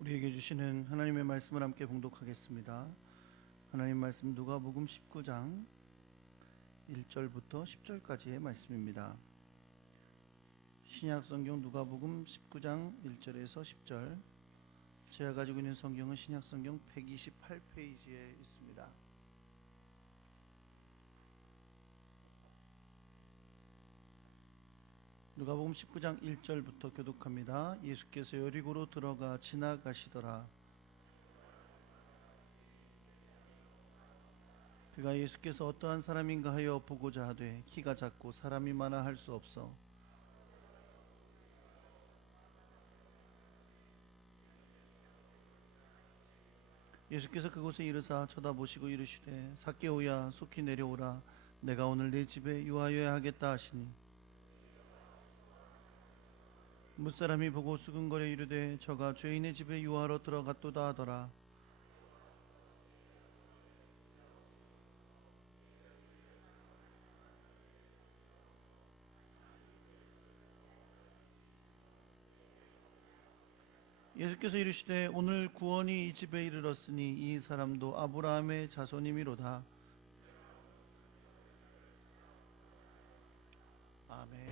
우리에게 주시는 하나님의 말씀을 함께 봉독하겠습니다. 하나님 말씀 누가복음 19장 1절부터 10절까지의 말씀입니다. 신약성경 누가복음 19장 1절에서 10절. 제가 가지고 있는 성경은 신약성경 128페이지에 있습니다. 누가복음 19장 1절부터 교독합니다. 예수께서 여리고로 들어가 지나가시더라. 그가 예수께서 어떠한 사람인가 하여 보고자 하되 키가 작고 사람이 많아 할 수 없어 예수께서 그곳에 이르사 쳐다보시고 이르시되 삭개오야 속히 내려오라 내가 오늘 내 집에 유하여야 하겠다 하시니 무사람이 보고 수근거려 이르되 저가 죄인의 집에 유하러 들어갔도다 하더라. 예수께서 이르시되 오늘 구원이 이 집에 이르렀으니 이 사람도 아브라함의 자손이미로다. 아멘.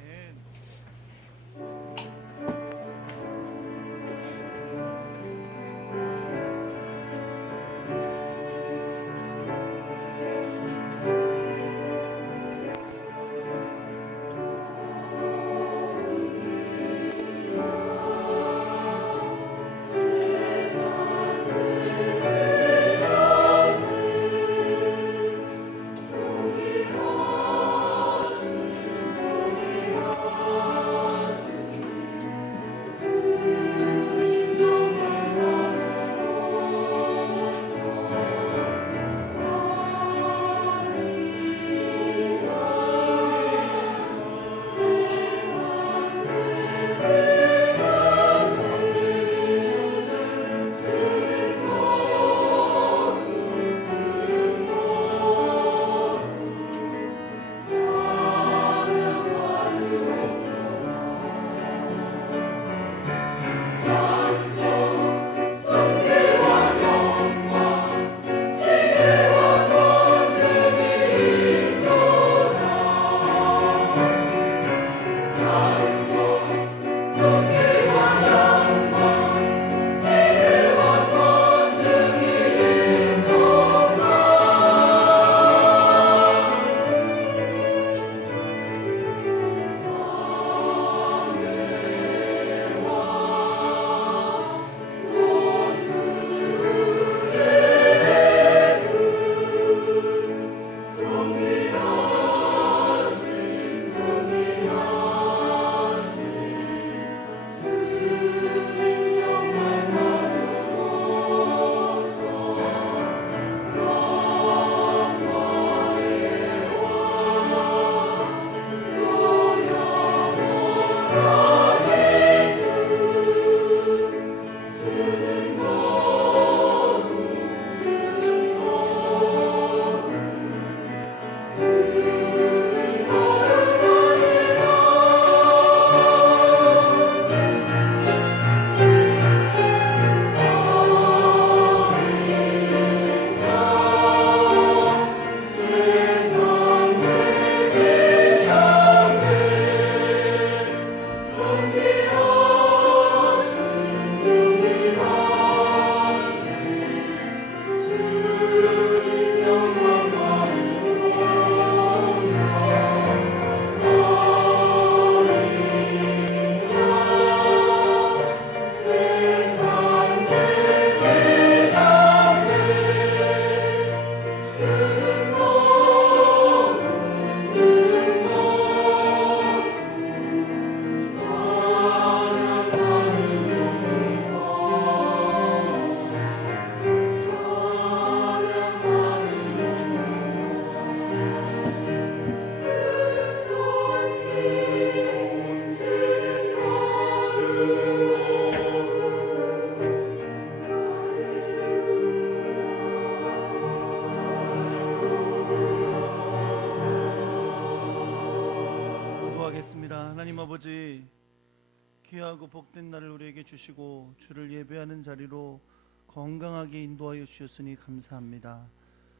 귀하고 복된 날을 우리에게 주시고 주를 예배하는 자리로 건강하게 인도하여 주셨으니 감사합니다.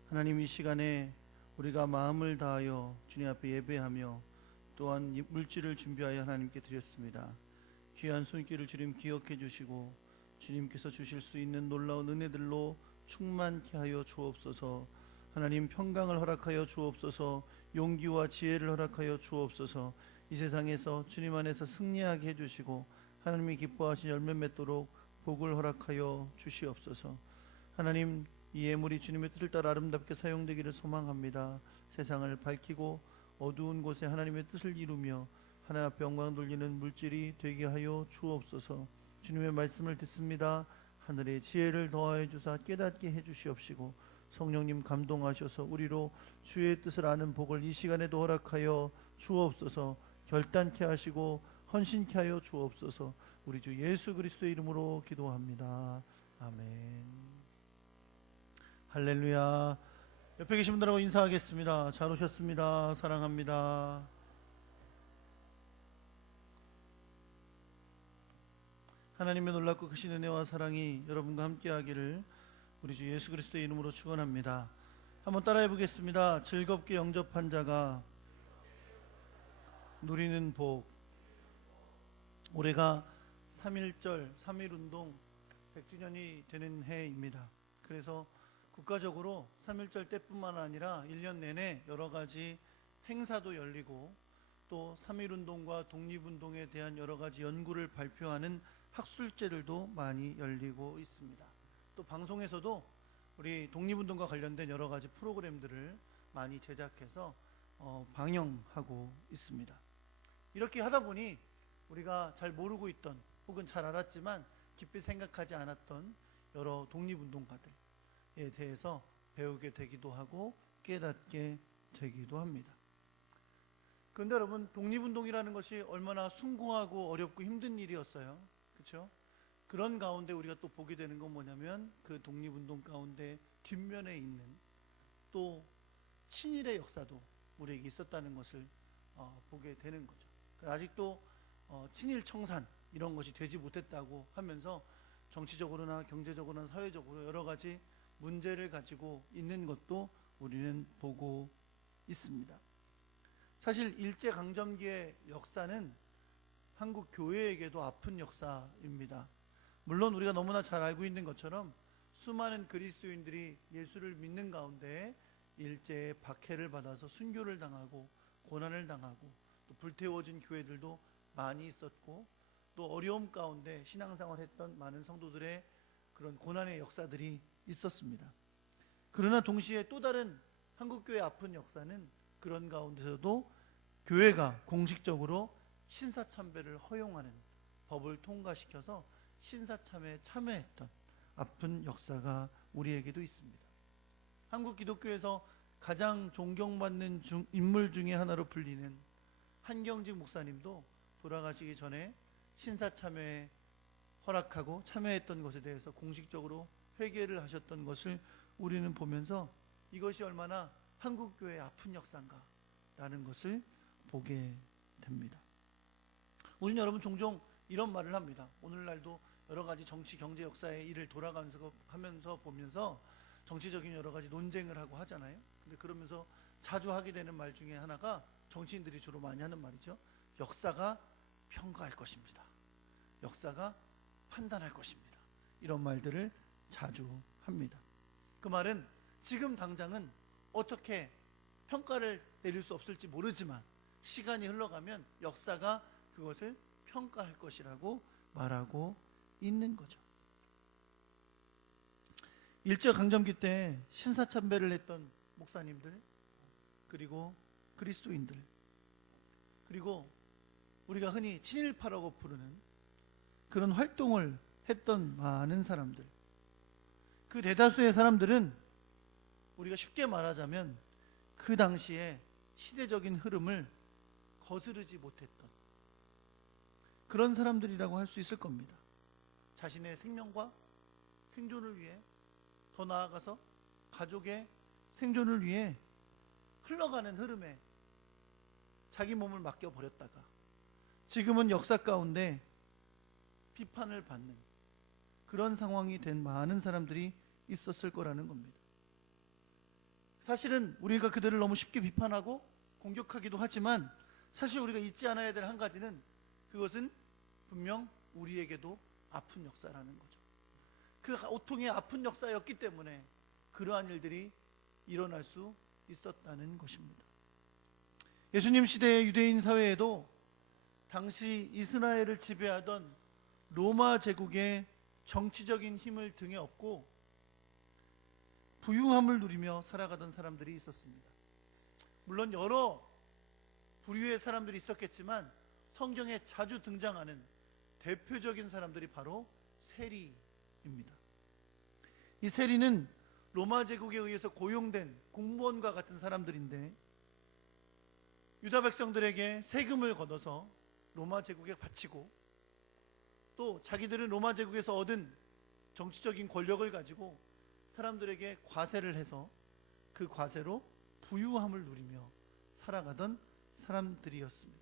하나님, 이 시간에 우리가 마음을 다하여 주님 앞에 예배하며 또한 이 물질을 준비하여 하나님께 드렸습니다. 귀한 손길을 주님 기억해 주시고 주님께서 주실 수 있는 놀라운 은혜들로 충만케 하여 주옵소서. 하나님, 평강을 허락하여 주옵소서. 용기와 지혜를 허락하여 주옵소서. 이 세상에서 주님 안에서 승리하게 해주시고 하나님이 기뻐하신 열매 맺도록 복을 허락하여 주시옵소서. 하나님, 이 예물이 주님의 뜻을 따라 아름답게 사용되기를 소망합니다. 세상을 밝히고 어두운 곳에 하나님의 뜻을 이루며 하나님 앞에 영광 돌리는 물질이 되게 하여 주옵소서. 주님의 말씀을 듣습니다. 하늘의 지혜를 더하여 주사 깨닫게 해주시옵시고 성령님 감동하셔서 우리로 주의 뜻을 아는 복을 이 시간에도 허락하여 주옵소서. 결단케 하시고 헌신케 하여 주옵소서. 우리 주 예수 그리스도의 이름으로 기도합니다. 아멘. 할렐루야. 옆에 계신 분들하고 인사하겠습니다. 잘 오셨습니다. 사랑합니다. 하나님의 놀랍고 크신 은혜와 사랑이 여러분과 함께하기를 우리 주 예수 그리스도의 이름으로 축원합니다. 한번 따라해 보겠습니다. 즐겁게 영접한 자가 누리는 복. 올해가 3.1절 3.1운동 100주년이 되는 해입니다. 그래서 국가적으로 3.1절 때뿐만 아니라 1년 내내 여러 가지 행사도 열리고 또 3.1운동과 독립운동에 대한 여러 가지 연구를 발표하는 학술제들도 많이 열리고 있습니다. 또 방송에서도 우리 독립운동과 관련된 여러 가지 프로그램들을 많이 제작해서 방영하고 있습니다. 이렇게 하다 보니 우리가 잘 모르고 있던 혹은 잘 알았지만 깊이 생각하지 않았던 여러 독립운동가들에 대해서 배우게 되기도 하고 깨닫게 되기도 합니다. 그런데 여러분, 독립운동이라는 것이 얼마나 숭고하고 어렵고 힘든 일이었어요. 그렇죠? 그런 가운데 우리가 또 보게 되는 건 뭐냐면 그 독립운동 가운데 뒷면에 있는 또 친일의 역사도 우리에게 있었다는 것을 보게 되는 거죠. 아직도 친일 청산 이런 것이 되지 못했다고 하면서 정치적으로나 경제적으로나 사회적으로 여러 가지 문제를 가지고 있는 것도 우리는 보고 있습니다. 사실 일제강점기의 역사는 한국 교회에게도 아픈 역사입니다. 물론 우리가 너무나 잘 알고 있는 것처럼 수많은 그리스도인들이 예수를 믿는 가운데 일제의 박해를 받아서 순교를 당하고 고난을 당하고 또 불태워진 교회들도 많이 있었고 또 어려움 가운데 신앙생활을 했던 많은 성도들의 그런 고난의 역사들이 있었습니다. 그러나 동시에 또 다른 한국교회의 아픈 역사는 그런 가운데서도 교회가 공식적으로 신사참배를 허용하는 법을 통과시켜서 신사참배에 참여했던 아픈 역사가 우리에게도 있습니다. 한국 기독교에서 가장 존경받는 인물 중에 하나로 불리는 한경직 목사님도 돌아가시기 전에 신사참회에 허락하고 참여했던 것에 대해서 공식적으로 회개를 하셨던 것을 우리는 보면서 이것이 얼마나 한국교회의 아픈 역사인가 라는 것을 보게 됩니다. 우리는 여러분 종종 이런 말을 합니다. 오늘날도 여러 가지 정치, 경제, 역사의 일을 돌아가면서 보면서 정치적인 여러 가지 논쟁을 하고 하잖아요. 근데 그러면서 자주 하게 되는 말 중에 하나가 정치인들이 주로 많이 하는 말이죠. 역사가 평가할 것입니다. 역사가 판단할 것입니다. 이런 말들을 자주 합니다. 그 말은 지금 당장은 어떻게 평가를 내릴 수 없을지 모르지만 시간이 흘러가면 역사가 그것을 평가할 것이라고 말하고 있는 거죠. 일제강점기 때 신사참배를 했던 목사님들, 그리고 그리스도인들, 그리고 우리가 흔히 친일파라고 부르는 그런 활동을 했던 많은 사람들, 그 대다수의 사람들은 우리가 쉽게 말하자면 그 당시에 시대적인 흐름을 거스르지 못했던 그런 사람들이라고 할 수 있을 겁니다. 자신의 생명과 생존을 위해, 더 나아가서 가족의 생존을 위해 흘러가는 흐름에 자기 몸을 맡겨버렸다가 지금은 역사 가운데 비판을 받는 그런 상황이 된 많은 사람들이 있었을 거라는 겁니다. 사실은 우리가 그들을 너무 쉽게 비판하고 공격하기도 하지만 사실 우리가 잊지 않아야 될 한 가지는 그것은 분명 우리에게도 아픈 역사라는 거죠. 그 고통의 아픈 역사였기 때문에 그러한 일들이 일어날 수 있었다는 것입니다. 예수님 시대의 유대인 사회에도 당시 이스라엘을 지배하던 로마 제국의 정치적인 힘을 등에 업고 부유함을 누리며 살아가던 사람들이 있었습니다. 물론 여러 부류의 사람들이 있었겠지만 성경에 자주 등장하는 대표적인 사람들이 바로 세리입니다. 이 세리는 로마 제국에 의해서 고용된 공무원과 같은 사람들인데 유다 백성들에게 세금을 걷어서 로마 제국에 바치고 또 자기들은 로마 제국에서 얻은 정치적인 권력을 가지고 사람들에게 과세를 해서 그 과세로 부유함을 누리며 살아가던 사람들이었습니다.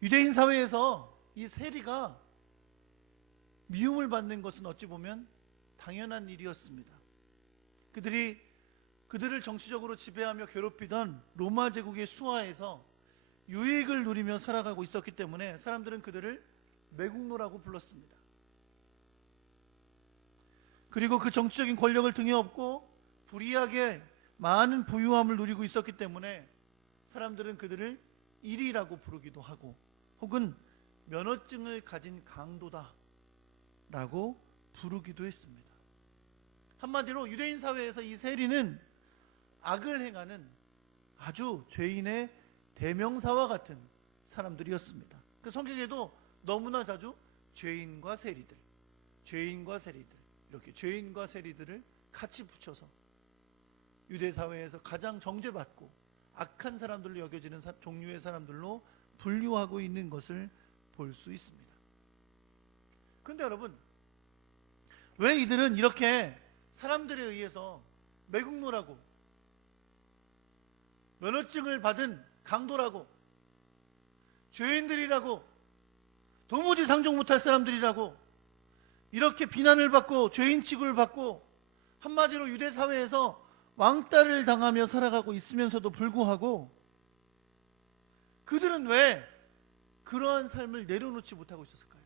유대인 사회에서 이 세리가 미움을 받는 것은 어찌 보면 당연한 일이었습니다. 그들을 정치적으로 지배하며 괴롭히던 로마 제국의 수하에서 유익을 누리며 살아가고 있었기 때문에 사람들은 그들을 매국노라고 불렀습니다. 그리고 그 정치적인 권력을 등에 업고 불이하게 많은 부유함을 누리고 있었기 때문에 사람들은 그들을 일이라고 부르기도 하고 혹은 면허증을 가진 강도다 라고 부르기도 했습니다. 한마디로 유대인 사회에서 이 세리는 악을 행하는 아주 죄인의 대명사와 같은 사람들이었습니다. 그 성경에도 너무나 자주 죄인과 세리들 이렇게 죄인과 세리들을 같이 붙여서 유대 사회에서 가장 정죄받고 악한 사람들로 여겨지는 종류의 사람들로 분류하고 있는 것을 볼 수 있습니다. 그런데 여러분, 왜 이들은 이렇게 사람들에 의해서 매국노라고, 면허증을 받은 강도라고, 죄인들이라고, 도무지 상종 못할 사람들이라고 이렇게 비난을 받고 죄인 취급을 받고 한마디로 유대 사회에서 왕따를 당하며 살아가고 있으면서도 불구하고 그들은 왜 그러한 삶을 내려놓지 못하고 있었을까요?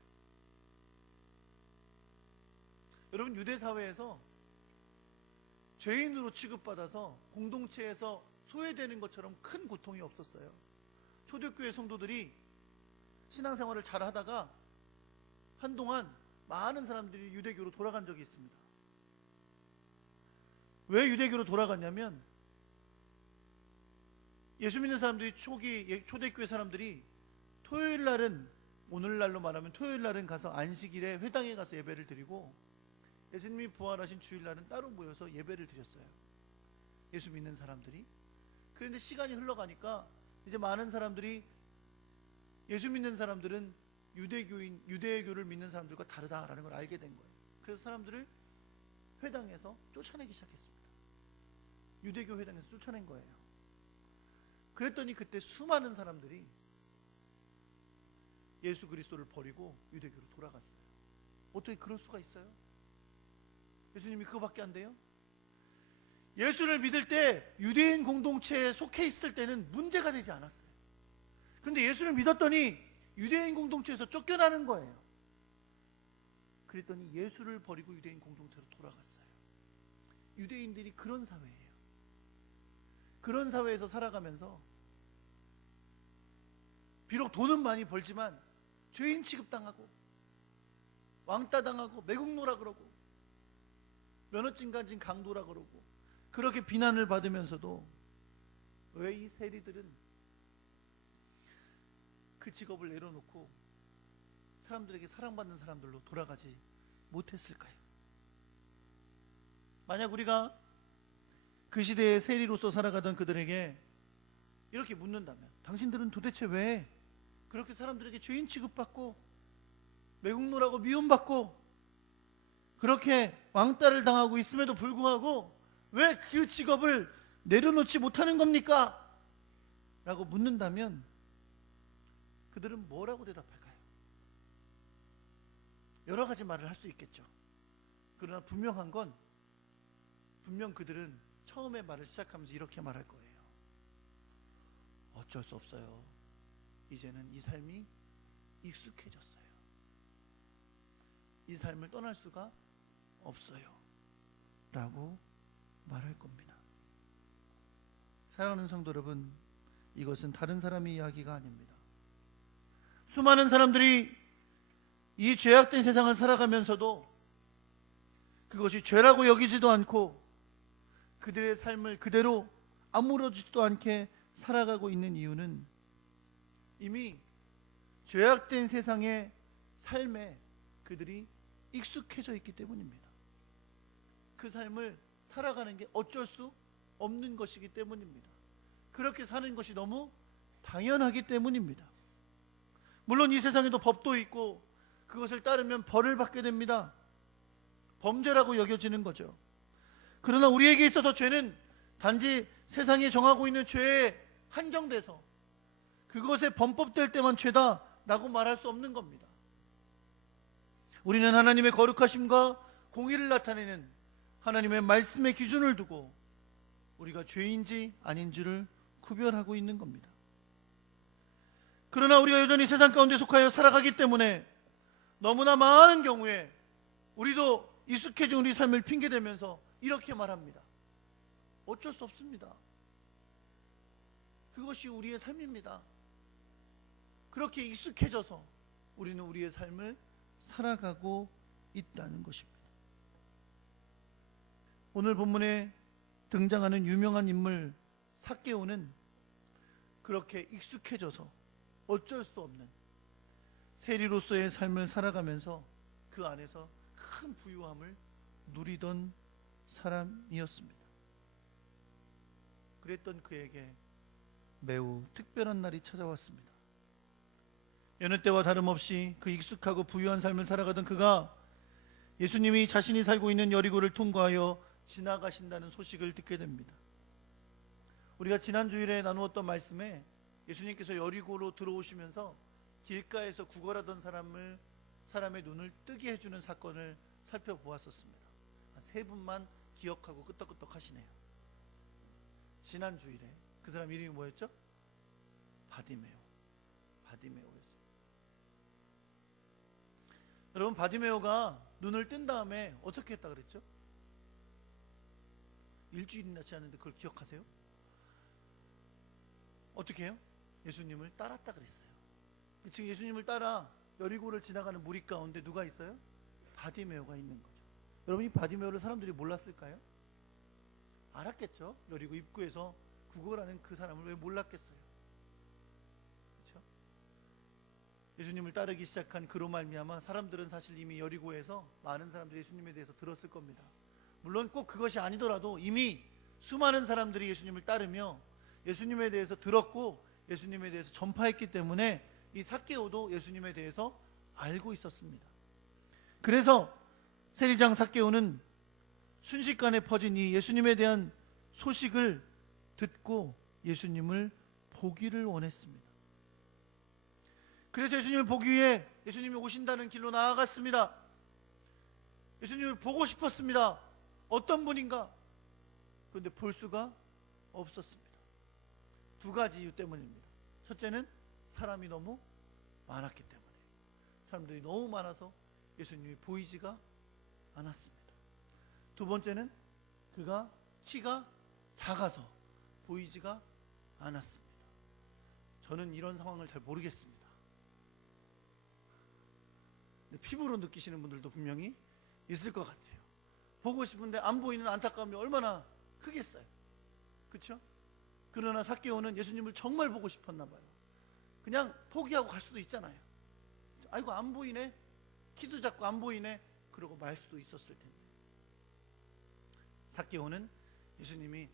여러분, 유대 사회에서 죄인으로 취급받아서 공동체에서 소외되는 것처럼 큰 고통이 없었어요. 초대교회 성도들이 신앙생활을 잘 하다가 한동안 많은 사람들이 유대교로 돌아간 적이 있습니다. 왜 유대교로 돌아갔냐면 예수 믿는 사람들이 초대교회 사람들이 토요일 날은, 오늘날로 말하면 토요일 날은 가서 안식일에 회당에 가서 예배를 드리고 예수님이 부활하신 주일날은 따로 모여서 예배를 드렸어요. 예수 믿는 사람들이. 그런데 시간이 흘러가니까 이제 많은 사람들이 예수 믿는 사람들은 유대교를 믿는 사람들과 다르다라는 걸 알게 된 거예요. 그래서 사람들을 회당에서 쫓아내기 시작했습니다. 유대교 회당에서 쫓아낸 거예요. 그랬더니 그때 수많은 사람들이 예수 그리스도를 버리고 유대교로 돌아갔어요. 어떻게 그럴 수가 있어요? 예수님이 그거밖에 안 돼요? 예수를 믿을 때 유대인 공동체에 속해 있을 때는 문제가 되지 않았어요. 그런데 예수를 믿었더니 유대인 공동체에서 쫓겨나는 거예요. 그랬더니 예수를 버리고 유대인 공동체로 돌아갔어요. 유대인들이 그런 사회예요. 그런 사회에서 살아가면서 비록 돈은 많이 벌지만 죄인 취급당하고 왕따 당하고 매국노라 그러고 면허증 가진 강도라 그러고 그렇게 비난을 받으면서도 왜 이 세리들은 그 직업을 내려놓고 사람들에게 사랑받는 사람들로 돌아가지 못했을까요? 만약 우리가 그 시대의 세리로서 살아가던 그들에게 이렇게 묻는다면, 당신들은 도대체 왜 그렇게 사람들에게 죄인 취급받고 매국노라고 미움받고 그렇게 왕따를 당하고 있음에도 불구하고 왜 그 직업을 내려놓지 못하는 겁니까? 라고 묻는다면 그들은 뭐라고 대답할까요? 여러 가지 말을 할 수 있겠죠. 그러나 분명한 건 분명 그들은 처음에 말을 시작하면서 이렇게 말할 거예요. 어쩔 수 없어요. 이제는 이 삶이 익숙해졌어요. 이 삶을 떠날 수가 없어요 라고 말할 겁니다. 사랑하는 성도 여러분, 이것은 다른 사람의 이야기가 아닙니다. 수많은 사람들이 이 죄악된 세상을 살아가면서도 그것이 죄라고 여기지도 않고 그들의 삶을 그대로 아무렇지도 않게 살아가고 있는 이유는 이미 죄악된 세상의 삶에 그들이 익숙해져 있기 때문입니다. 그 삶을 살아가는 게 어쩔 수 없는 것이기 때문입니다. 그렇게 사는 것이 너무 당연하기 때문입니다. 물론 이 세상에도 법도 있고 그것을 따르면 벌을 받게 됩니다. 범죄라고 여겨지는 거죠. 그러나 우리에게 있어서 죄는 단지 세상이 정하고 있는 죄에 한정돼서 그것에 범법될 때만 죄다라고 말할 수 없는 겁니다. 우리는 하나님의 거룩하심과 공의를 나타내는 하나님의 말씀의 기준을 두고 우리가 죄인지 아닌지를 구별하고 있는 겁니다. 그러나 우리가 여전히 세상 가운데 속하여 살아가기 때문에 너무나 많은 경우에 우리도 익숙해진 우리 삶을 핑계대면서 이렇게 말합니다. 어쩔 수 없습니다. 그것이 우리의 삶입니다. 그렇게 익숙해져서 우리는 우리의 삶을 살아가고 있다는 것입니다. 오늘 본문에 등장하는 유명한 인물 삭개오는 그렇게 익숙해져서 어쩔 수 없는 세리로서의 삶을 살아가면서 그 안에서 큰 부유함을 누리던 사람이었습니다. 그랬던 그에게 매우 특별한 날이 찾아왔습니다. 여느 때와 다름없이 그 익숙하고 부유한 삶을 살아가던 그가 예수님이 자신이 살고 있는 여리고를 통과하여 지나가신다는 소식을 듣게 됩니다. 우리가 지난 주일에 나누었던 말씀에 예수님께서 여리고로 들어오시면서 길가에서 구걸하던 사람의 눈을 뜨게 해주는 사건을 살펴보았었습니다. 세 분만 기억하고 끄떡끄떡 하시네요. 지난 주일에 그 사람 이름이 뭐였죠? 바디메오였습니다. 여러분, 바디메오가 눈을 뜬 다음에 어떻게 했다 그랬죠? 일주일이나 지났는데 그걸 기억하세요? 어떻게 해요? 예수님을 따랐다 그랬어요. 지금 예수님을 따라 여리고를 지나가는 무리 가운데 누가 있어요? 바디메오가 있는 거죠. 여러분, 이 바디메오를 사람들이 몰랐을까요? 알았겠죠. 여리고 입구에서 구걸하는 그 사람을 왜 몰랐겠어요? 그렇죠? 예수님을 따르기 시작한 그로 말미암아 사람들은 사실 이미 여리고에서 많은 사람들이 예수님에 대해서 들었을 겁니다. 물론 꼭 그것이 아니더라도 이미 수많은 사람들이 예수님을 따르며 예수님에 대해서 들었고 예수님에 대해서 전파했기 때문에 이 삭개오도 예수님에 대해서 알고 있었습니다. 그래서 세리장 삭개오는 순식간에 퍼진 이 예수님에 대한 소식을 듣고 예수님을 보기를 원했습니다. 그래서 예수님을 보기 위해 예수님이 오신다는 길로 나아갔습니다. 예수님을 보고 싶었습니다. 어떤 분인가? 그런데 볼 수가 없었습니다. 두 가지 이유 때문입니다. 첫째는 사람이 너무 많았기 때문에, 사람들이 너무 많아서 예수님이 보이지가 않았습니다. 두 번째는 그가 키가 작아서 보이지가 않았습니다. 저는 이런 상황을 잘 모르겠습니다. 근데 피부로 느끼시는 분들도 분명히 있을 것 같아요. 보고 싶은데 안 보이는 안타까움이 얼마나 크겠어요. 그렇죠? 그러나 삭개오는 예수님을 정말 보고 싶었나 봐요. 그냥 포기하고 갈 수도 있잖아요. 아이고, 안 보이네, 키도 작고 안 보이네, 그러고 말 수도 있었을 텐데. 삭개오는 예수님이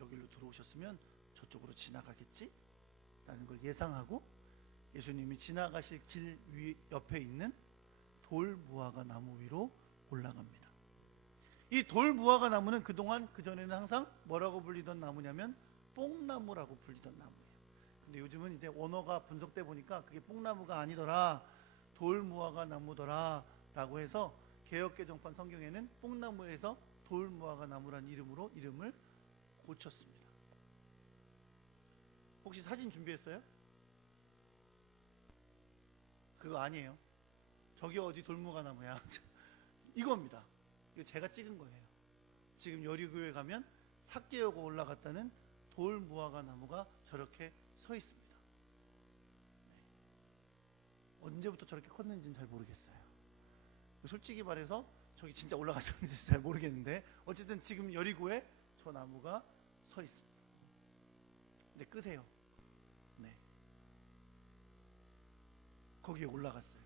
여기로 들어오셨으면 저쪽으로 지나가겠지? 라는 걸 예상하고 예수님이 지나가실 길 옆에 있는 돌 무화과 나무 위로 올라갑니다. 이 돌 무화과 나무는 그동안 그전에는 항상 뭐라고 불리던 나무냐면 뽕나무라고 불리던 나무예요. 근데 요즘은 이제 원어가 분석돼 보니까 그게 뽕나무가 아니더라, 돌무화과 나무더라 라고 해서 개역개정판 성경에는 뽕나무에서 돌무화과 나무란 이름으로 이름을 고쳤습니다. 혹시 사진 준비했어요? 그거 아니에요. 저기 어디 돌무화과 나무야. 이겁니다. 이거 제가 찍은 거예요. 지금 여리교회 가면 삭개오가 올라갔다는 돌무화과 나무가 저렇게 서 있습니다. 언제부터 저렇게 컸는지는 잘 모르겠어요. 솔직히 말해서 저기 진짜 올라갔는지 잘 모르겠는데 어쨌든 지금 여리고에 저 나무가 서 있습니다. 이제 끄세요. 네. 거기에 올라갔어요.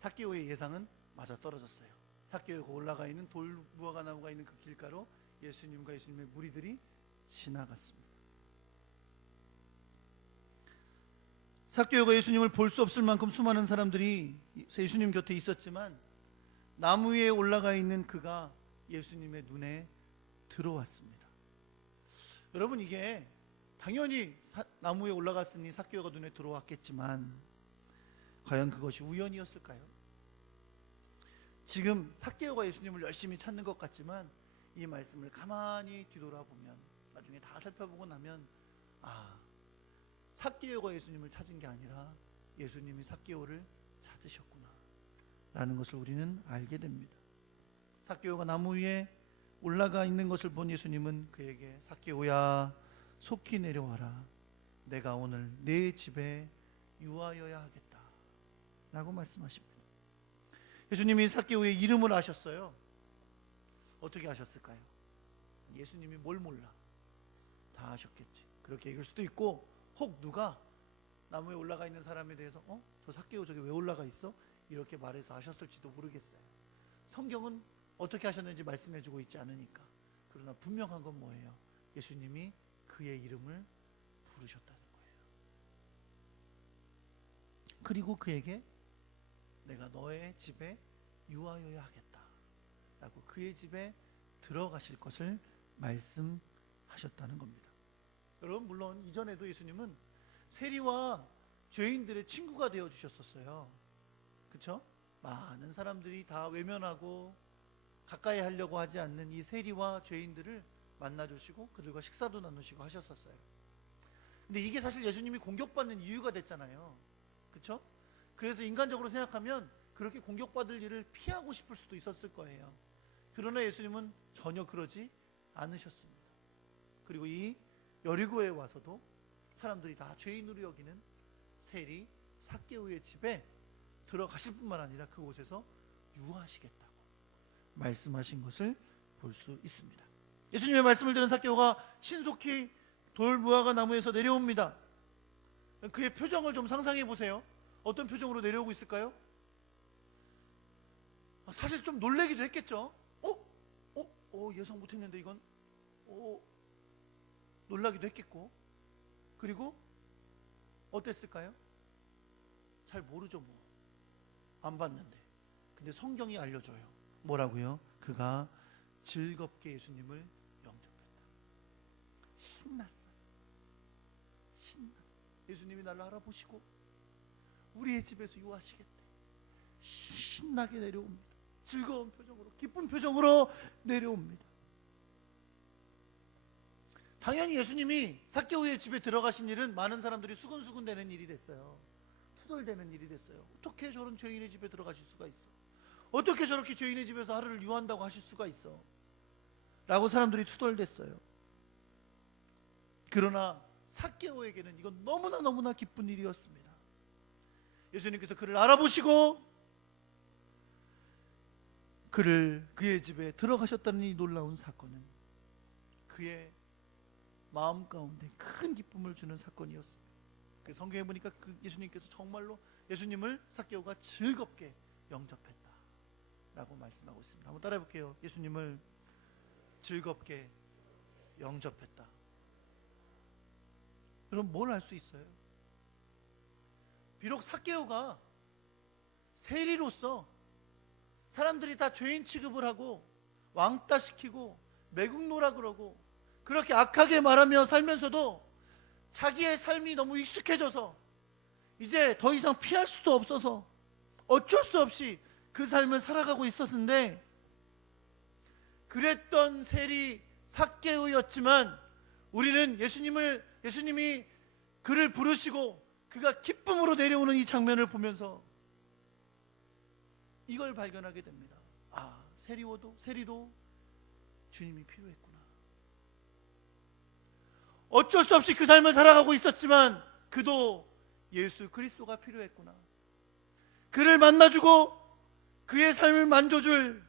삭개오의 예상은 맞아 떨어졌어요. 삭개오가 올라가 있는 돌무화과 나무가 있는 그 길가로 예수님과 예수님의 무리들이 지나갔습니다. 삭개오가 예수님을 볼 수 없을 만큼 수많은 사람들이 예수님 곁에 있었지만 나무 위에 올라가 있는 그가 예수님의 눈에 들어왔습니다. 여러분, 이게 당연히 나무에 올라갔으니 삭개오가 눈에 들어왔겠지만 과연 그것이 우연이었을까요? 지금 삭개오가 예수님을 열심히 찾는 것 같지만 이 말씀을 가만히 뒤돌아보면 나중에 다 살펴보고 나면 삭개오가 예수님을 찾은 게 아니라 예수님이 삭개오를 찾으셨구나 라는 것을 우리는 알게 됩니다. 삭개오가 나무 위에 올라가 있는 것을 본 예수님은 그에게 삭개오야 속히 내려와라. 내가 오늘 네 집에 유하여야 하겠다 라고 말씀하십니다. 예수님이 삭개오의 이름을 아셨어요. 어떻게 아셨을까요? 예수님이 뭘 몰라? 다 아셨겠지. 그렇게 읽을 수도 있고 혹 누가 나무에 올라가 있는 사람에 대해서 저 삭개오 저기 왜 올라가 있어? 이렇게 말해서 아셨을지도 모르겠어요. 성경은 어떻게 하셨는지 말씀해주고 있지 않으니까. 그러나 분명한 건 뭐예요? 예수님이 그의 이름을 부르셨다는 거예요. 그리고 그에게 내가 너의 집에 유하여야 하겠다 라고 그의 집에 들어가실 것을 말씀하셨다는 겁니다. 여러분, 물론 이전에도 예수님은 세리와 죄인들의 친구가 되어 주셨었어요. 그렇죠? 많은 사람들이 다 외면하고 가까이 하려고 하지 않는 이 세리와 죄인들을 만나주시고 그들과 식사도 나누시고 하셨었어요. 근데 이게 사실 예수님이 공격받는 이유가 됐잖아요. 그렇죠? 그래서 인간적으로 생각하면 그렇게 공격받을 일을 피하고 싶을 수도 있었을 거예요. 그러나 예수님은 전혀 그러지 않으셨습니다. 그리고 이 여리고에 와서도 사람들이 다 죄인으로 여기는 세리 삭개오의 집에 들어가실 뿐만 아니라 그곳에서 유하시겠다고 말씀하신 것을 볼 수 있습니다. 예수님의 말씀을 들은 삭개오가 신속히 돌무화과 나무에서 내려옵니다. 그의 표정을 좀 상상해 보세요. 어떤 표정으로 내려오고 있을까요? 사실 좀 놀래기도 했겠죠. 예상 못했는데 이건 놀라기도 했겠고. 그리고 어땠을까요? 잘 모르죠. 안 봤는데. 근데 성경이 알려줘요. 뭐라고요? 그가 즐겁게 예수님을 영접했다. 신났어요. 예수님이 나를 알아보시고 우리의 집에서 유하시겠대. 신나게 내려옵니다. 즐거운 표정으로, 기쁜 표정으로 내려옵니다. 당연히 예수님이 삭개오의 집에 들어가신 일은 많은 사람들이 수근수근 되는 일이 됐어요. 투덜대는 일이 됐어요. 어떻게 저런 죄인의 집에 들어가실 수가 있어? 어떻게 저렇게 죄인의 집에서 하루를 유한다고 하실 수가 있어? 라고 사람들이 투덜댔어요. 그러나 삭개오에게는 이건 너무나 기쁜 일이었습니다. 예수님께서 그를 알아보시고 그의 집에 들어가셨다는 이 놀라운 사건은 그의 마음 가운데 큰 기쁨을 주는 사건이었습니다. 성경에 보니까 예수님께서 정말로 예수님을 삭개오가 즐겁게 영접했다 라고 말씀하고 있습니다. 한번 따라해 볼게요. 예수님을 즐겁게 영접했다. 여러분, 뭘 알 수 있어요? 비록 삭개오가 세리로서 사람들이 다 죄인 취급을 하고 왕따시키고 매국노라 그러고 그렇게 악하게 말하며 살면서도 자기의 삶이 너무 익숙해져서 이제 더 이상 피할 수도 없어서 어쩔 수 없이 그 삶을 살아가고 있었는데, 그랬던 세리 삭개오였지만 우리는 예수님이 그를 부르시고 그가 기쁨으로 내려오는 이 장면을 보면서 이걸 발견하게 됩니다. 아, 세리도 주님이 필요했구나. 어쩔 수 없이 그 삶을 살아가고 있었지만 그도 예수 그리스도가 필요했구나. 그를 만나주고 그의 삶을 만져줄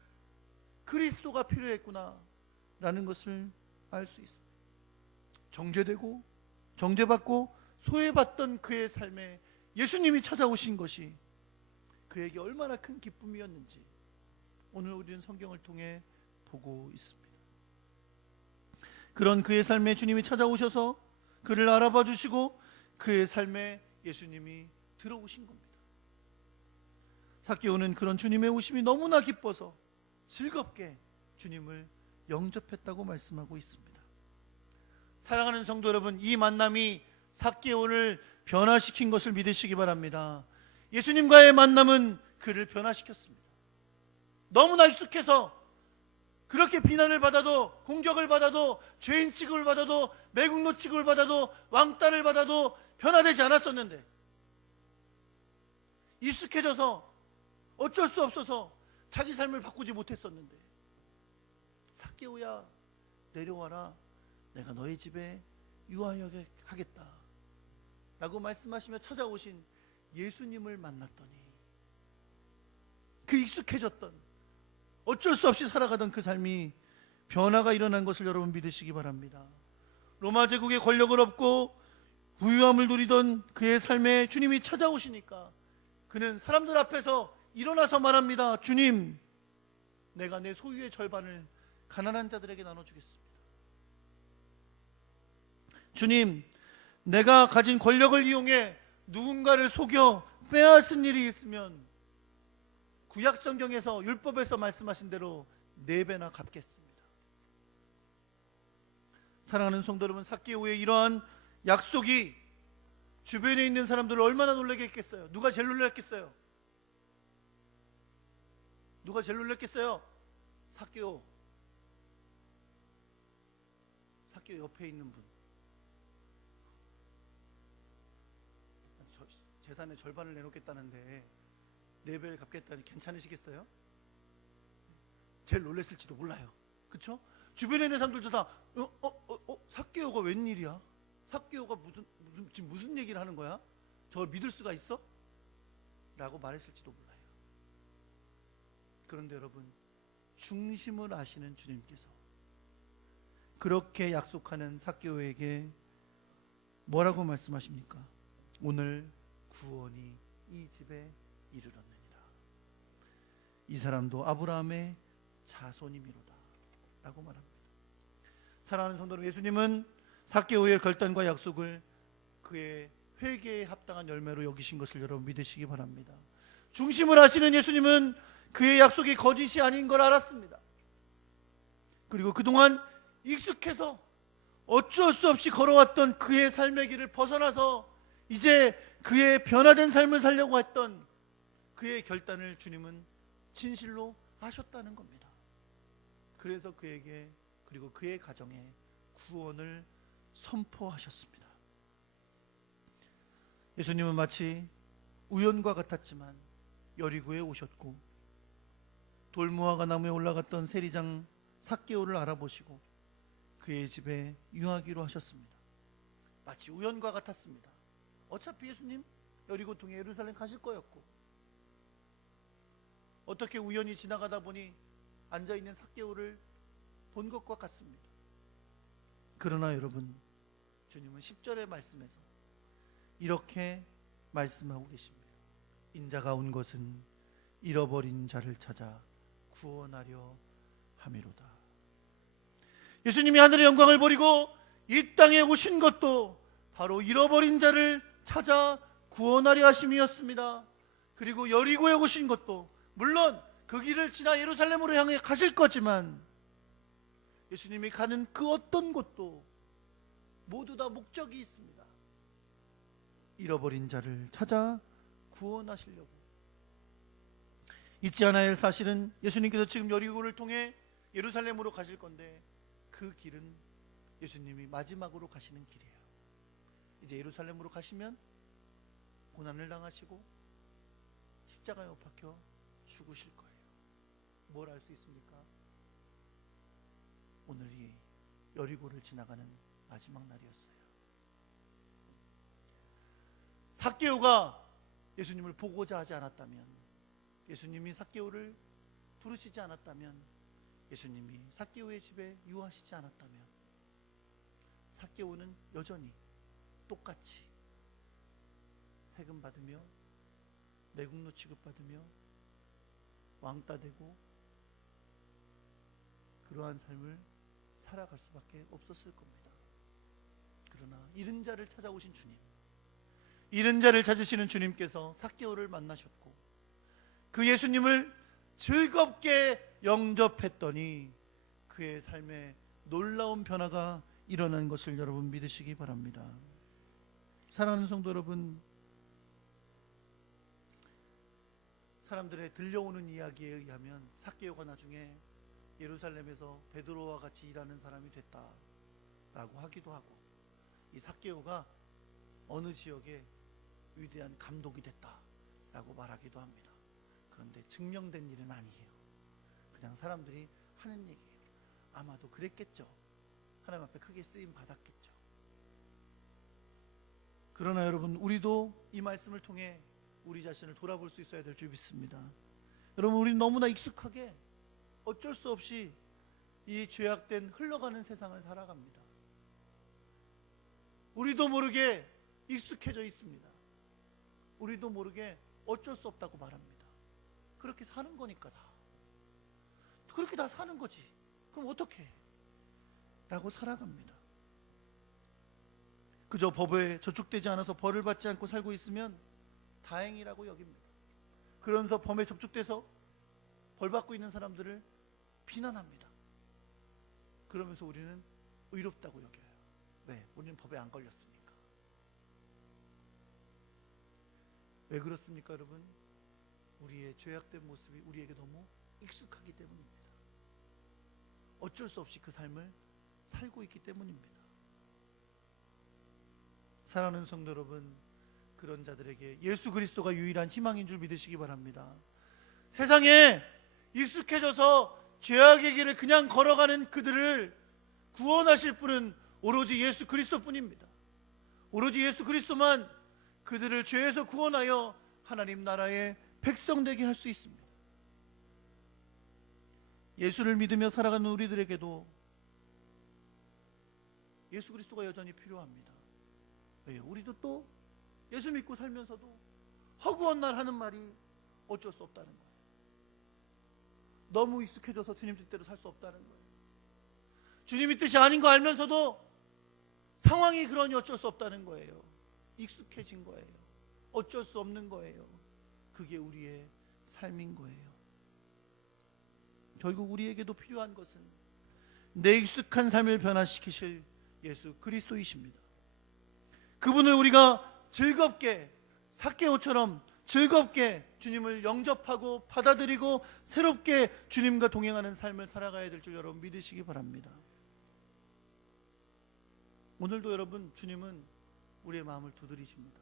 그리스도가 필요했구나 라는 것을 알 수 있습니다. 정죄되고 정죄받고 소외받던 그의 삶에 예수님이 찾아오신 것이 그에게 얼마나 큰 기쁨이었는지 오늘 우리는 성경을 통해 보고 있습니다. 그런 그의 삶에 주님이 찾아오셔서 그를 알아봐 주시고 그의 삶에 예수님이 들어오신 겁니다. 삭개오는 그런 주님의 오심이 너무나 기뻐서 즐겁게 주님을 영접했다고 말씀하고 있습니다. 사랑하는 성도 여러분, 이 만남이 삭개오를 변화시킨 것을 믿으시기 바랍니다. 예수님과의 만남은 그를 변화시켰습니다. 너무나 익숙해서 그렇게 비난을 받아도, 공격을 받아도, 죄인 취급을 받아도, 매국노 취급을 받아도, 왕따를 받아도 변화되지 않았었는데, 익숙해져서 어쩔 수 없어서 자기 삶을 바꾸지 못했었는데, 삭개오야 내려와라, 내가 너희 집에 유하게 하겠다 라고 말씀하시며 찾아오신 예수님을 만났더니 그 익숙해졌던, 어쩔 수 없이 살아가던 그 삶이 변화가 일어난 것을 여러분 믿으시기 바랍니다. 로마 제국의 권력을 얻고 부유함을 누리던 그의 삶에 주님이 찾아오시니까 그는 사람들 앞에서 일어나서 말합니다. 주님, 내가 내 소유의 절반을 가난한 자들에게 나눠주겠습니다. 주님, 내가 가진 권력을 이용해 누군가를 속여 빼앗은 일이 있으면 구약 성경에서 율법에서 말씀하신 대로 4배나 갚겠습니다. 사랑하는 성도 여러분, 삭개오의 이러한 약속이 주변에 있는 사람들을 얼마나 놀라게 했겠어요? 누가 제일 놀랐겠어요? 누가 제일 놀랐겠어요? 삭개오 옆에 있는 분. 재산의 절반을 내놓겠다는데 4배를 갚겠다니 괜찮으시겠어요? 제일 놀랐을지도 몰라요. 그렇죠? 주변에 있는 사람들도 다 삭개오가 웬일이야? 삭개오가 지금 무슨 얘기를 하는 거야? 저걸 믿을 수가 있어? 라고 말했을지도 몰라요. 그런데 여러분, 중심을 아시는 주님께서 그렇게 약속하는 삭개오에게 뭐라고 말씀하십니까? 오늘 구원이 이 집에 이르렀느니라. 이 사람도 아브라함의 자손이미로다 라고 말합니다. 사랑하는 성도 여러분, 예수님은 삭개오의 결단과 약속을 그의 회개에 합당한 열매로 여기신 것을 여러분 믿으시기 바랍니다. 중심을 아시는 예수님은 그의 약속이 거짓이 아닌 걸 알았습니다. 그리고 그동안 익숙해서 어쩔 수 없이 걸어왔던 그의 삶의 길을 벗어나서 이제 그의 변화된 삶을 살려고 했던 그의 결단을 주님은 진실로 하셨다는 겁니다. 그래서 그에게, 그리고 그의 가정에 구원을 선포하셨습니다. 예수님은 마치 우연과 같았지만 여리고에 오셨고 돌무화과 나무에 올라갔던 세리장 삭개오를 알아보시고 그의 집에 유하기로 하셨습니다. 마치 우연과 같았습니다. 어차피 예수님 여리고 통해 예루살렘 가실 거였고, 어떻게 우연히 지나가다 보니 앉아있는 삭개오를 본 것과 같습니다. 그러나 여러분, 주님은 10절의 말씀에서 이렇게 말씀하고 계십니다. 인자가 온 것은 잃어버린 자를 찾아 구원하려 함이로다. 예수님이 하늘의 영광을 버리고 이 땅에 오신 것도 바로 잃어버린 자를 찾아 구원하려 하심이었습니다. 그리고 여리고에 오신 것도 물론 그 길을 지나 예루살렘으로 향해 가실 거지만 예수님이 가는 그 어떤 곳도 모두 다 목적이 있습니다. 잃어버린 자를 찾아 구원하시려고, 잊지 않아야 할 사실은 예수님께서 지금 여리고를 통해 예루살렘으로 가실 건데 그 길은 예수님이 마지막으로 가시는 길이에요. 이제 예루살렘으로 가시면 고난을 당하시고 십자가에 못 박혀 죽으실 거예요. 뭘 알 수 있습니까? 오늘이 여리고를 지나가는 마지막 날이었어요. 삭개오가 예수님을 보고자 하지 않았다면, 예수님이 삭개오를 부르시지 않았다면, 예수님이 삭개오의 집에 유하시지 않았다면 삭개오는 여전히 똑같이 세금 받으며 매국노 취급받으며 왕따 되고 그러한 삶을 살아갈 수밖에 없었을 겁니다. 그러나 잃은 자를 찾아오신 주님, 잃은 자를 찾으시는 주님께서 삭개오를 만나셨고 그 예수님을 즐겁게 영접했더니 그의 삶에 놀라운 변화가 일어난 것을 여러분 믿으시기 바랍니다. 사랑하는 성도 여러분, 사람들의 들려오는 이야기에 의하면 삭개오가 나중에 예루살렘에서 베드로와 같이 일하는 사람이 됐다라고 하기도 하고, 이 삭개오가 어느 지역에 위대한 감독이 됐다라고 말하기도 합니다. 그런데 증명된 일은 아니에요. 그냥 사람들이 하는 얘기예요. 아마도 그랬겠죠. 하나님 앞에 크게 쓰임 받았겠죠. 그러나 여러분, 우리도 이 말씀을 통해 우리 자신을 돌아볼 수 있어야 될 줄 믿습니다. 여러분, 우리는 너무나 익숙하게 어쩔 수 없이 이 죄악된 흘러가는 세상을 살아갑니다. 우리도 모르게 익숙해져 있습니다. 우리도 모르게 어쩔 수 없다고 말합니다. 그렇게 사는 거니까 다. 그렇게 다 사는 거지. 그럼 어떻게 해? 라고 살아갑니다. 그저 법에 저촉되지 않아서 벌을 받지 않고 살고 있으면 다행이라고 여깁니다. 그러면서 범에 접촉돼서 벌 받고 있는 사람들을 비난합니다. 그러면서 우리는 의롭다고 여겨요. 왜? 우리는 법에 안 걸렸으니까. 왜 그렇습니까, 여러분? 우리의 죄악된 모습이 우리에게 너무 익숙하기 때문입니다. 어쩔 수 없이 그 삶을 살고 있기 때문입니다. 사랑하는 성도 여러분, 그런 자들에게 예수 그리스도가 유일한 희망인 줄 믿으시기 바랍니다. 세상에 익숙해져서 죄악의 길을 그냥 걸어가는 그들을 구원하실 분은 오로지 예수 그리스도뿐입니다. 오로지 예수 그리스도만 그들을 죄에서 구원하여 하나님 나라의 백성 되게 할 수 있습니다. 예수를 믿으며 살아가는 우리들에게도 예수 그리스도가 여전히 필요합니다. 왜요? 우리도 또 예수 믿고 살면서도 허구한 날 하는 말이 어쩔 수 없다는 거예요. 너무 익숙해져서 주님 뜻대로 살 수 없다는 거예요. 주님의 뜻이 아닌 거 알면서도 상황이 그러니 어쩔 수 없다는 거예요. 익숙해진 거예요. 어쩔 수 없는 거예요. 그게 우리의 삶인 거예요. 결국 우리에게도 필요한 것은 내 익숙한 삶을 변화시키실 예수 그리스도이십니다. 그분을 우리가 즐겁게, 삭개오처럼 즐겁게 주님을 영접하고 받아들이고 새롭게 주님과 동행하는 삶을 살아가야 될 줄 여러분 믿으시기 바랍니다. 오늘도 여러분, 주님은 우리의 마음을 두드리십니다.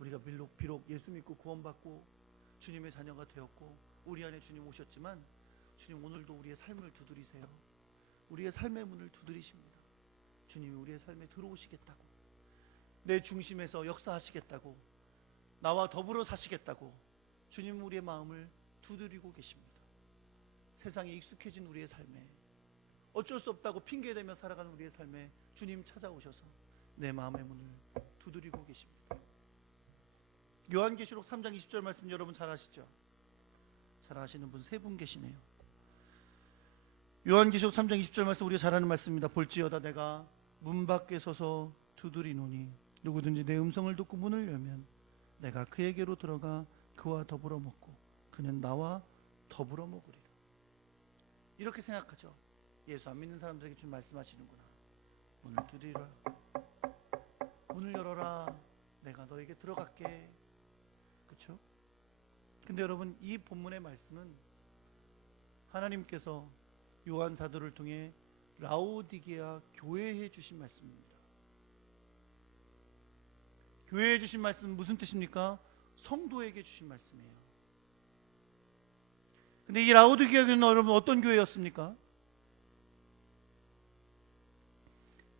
우리가 비록 예수 믿고 구원받고 주님의 자녀가 되었고 우리 안에 주님 오셨지만, 주님 오늘도 우리의 삶을 두드리세요. 우리의 삶의 문을 두드리십니다. 주님이 우리의 삶에 들어오시겠다고, 내 중심에서 역사하시겠다고, 나와 더불어 사시겠다고 주님은 우리의 마음을 두드리고 계십니다. 세상에 익숙해진 우리의 삶에, 어쩔 수 없다고 핑계대며 살아가는 우리의 삶에 주님 찾아오셔서 내 마음의 문을 두드리고 계십니다. 요한계시록 3장 20절 말씀 여러분 잘 아시죠? 잘 아시는 분 세 분 계시네요. 요한계시록 3장 20절 말씀 우리가 잘 아는 말씀입니다. 볼지어다 내가 문 밖에 서서 두드리노니 누구든지 내 음성을 듣고 문을 열면 내가 그에게로 들어가 그와 더불어 먹고 그는 나와 더불어 먹으리라. 이렇게 생각하죠. 예수 안 믿는 사람들에게 좀 말씀하시는구나. 문을 두드리라. 문을 열어라. 내가 너에게 들어갈게. 그렇죠? 근데 여러분, 이 본문의 말씀은 하나님께서 요한 사도를 통해 라오디게아 교회에 주신 말씀입니다. 교회에 주신 말씀은 무슨 뜻입니까? 성도에게 주신 말씀이에요. 근데 이 라오디게아 교회는 여러분 어떤 교회였습니까?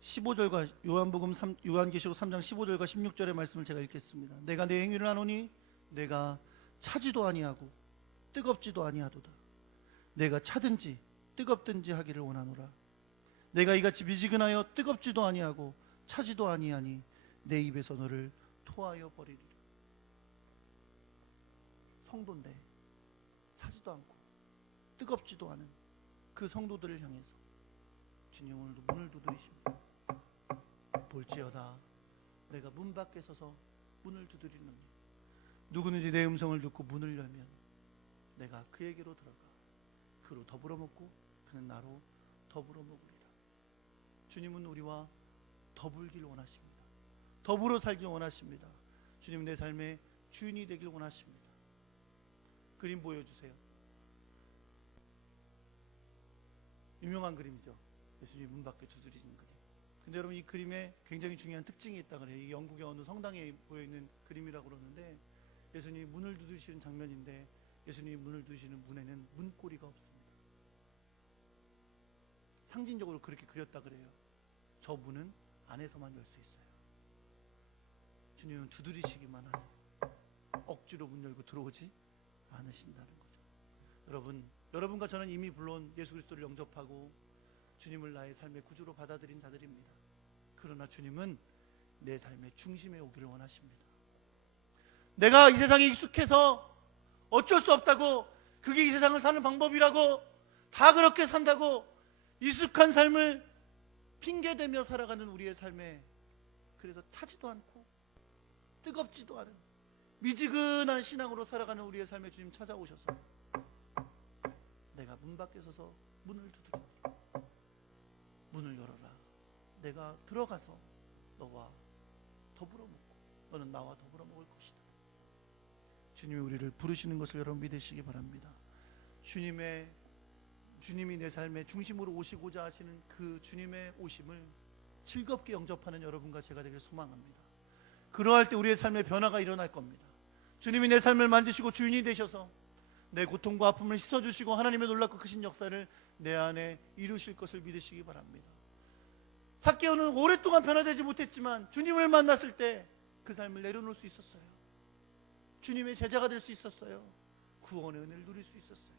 15절과 요한계시록 3장 15절과 16절의 말씀을 제가 읽겠습니다. 내가 내 행위를 아노니 내가 차지도 아니하고 뜨겁지도 아니하도다. 내가 차든지 뜨겁든지 하기를 원하노라. 내가 이같이 미지근하여 뜨겁지도 아니하고 차지도 아니하니 내 입에서 너를 토하여 버리리라. 성도인데 차지도 않고 뜨겁지도 않은 그 성도들을 향해서 주님 오늘도 문을 두드리십니다. 볼지어다 내가 문 밖에 서서 문을 두드리노니 누구든지 내 음성을 듣고 문을 열면 내가 그에게로 들어가 그로 더불어 먹고 그는 나로 더불어 먹으리라. 주님은 우리와 더불길 원하십니다. 더불어 살길 원하십니다. 주님은 내 삶의 주인이 되길 원하십니다. 그림 보여주세요. 유명한 그림이죠. 예수님이 문 밖에 두드리는 그림. 근데 여러분, 이 그림에 굉장히 중요한 특징이 있다 그래요. 이 영국의 어느 성당에 보여있는 그림이라고 그러는데, 예수님이 문을 두드리시는 장면인데 예수님이 문을 두드리시는 문에는 문고리가 없습니다. 상징적으로 그렇게 그렸다 그래요. 저 문은 안에서만 열 수 있어요. 주님은 두드리시기만 하세요. 억지로 문 열고 들어오지 않으신다는 거죠. 여러분과 저는 이미 물론 예수 그리스도를 영접하고 주님을 나의 삶의 구주로 받아들인 자들입니다. 그러나 주님은 내 삶의 중심에 오기를 원하십니다. 내가 이 세상에 익숙해서 어쩔 수 없다고, 그게 이 세상을 사는 방법이라고, 다 그렇게 산다고 익숙한 삶을 핑계대며 살아가는 우리의 삶에, 그래서 차지도 않고 뜨겁지도 않은 미지근한 신앙으로 살아가는 우리의 삶에 주님 찾아오셔서 내가 문 밖에 서서 문을 두드리니 문을 열어라. 내가 들어가서 너와 더불어 먹고 너는 나와 더불어 먹을 것이다. 주님이 우리를 부르시는 것을 여러분 믿으시기 바랍니다. 주님이 내 삶의 중심으로 오시고자 하시는 그 주님의 오심을 즐겁게 영접하는 여러분과 제가 되길 소망합니다. 그러할 때 우리의 삶의 변화가 일어날 겁니다. 주님이 내 삶을 만지시고 주인이 되셔서 내 고통과 아픔을 씻어주시고 하나님의 놀랍고 크신 역사를 내 안에 이루실 것을 믿으시기 바랍니다. 삭개오는 오랫동안 변화되지 못했지만 주님을 만났을 때 그 삶을 내려놓을 수 있었어요. 주님의 제자가 될 수 있었어요. 구원의 은혜를 누릴 수 있었어요.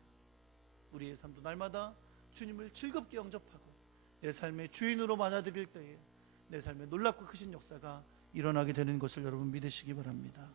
우리의 삶도 날마다 주님을 즐겁게 영접하고 내 삶의 주인으로 맞아들일 때에 내 삶에 놀랍고 크신 역사가 일어나게 되는 것을 여러분 믿으시기 바랍니다.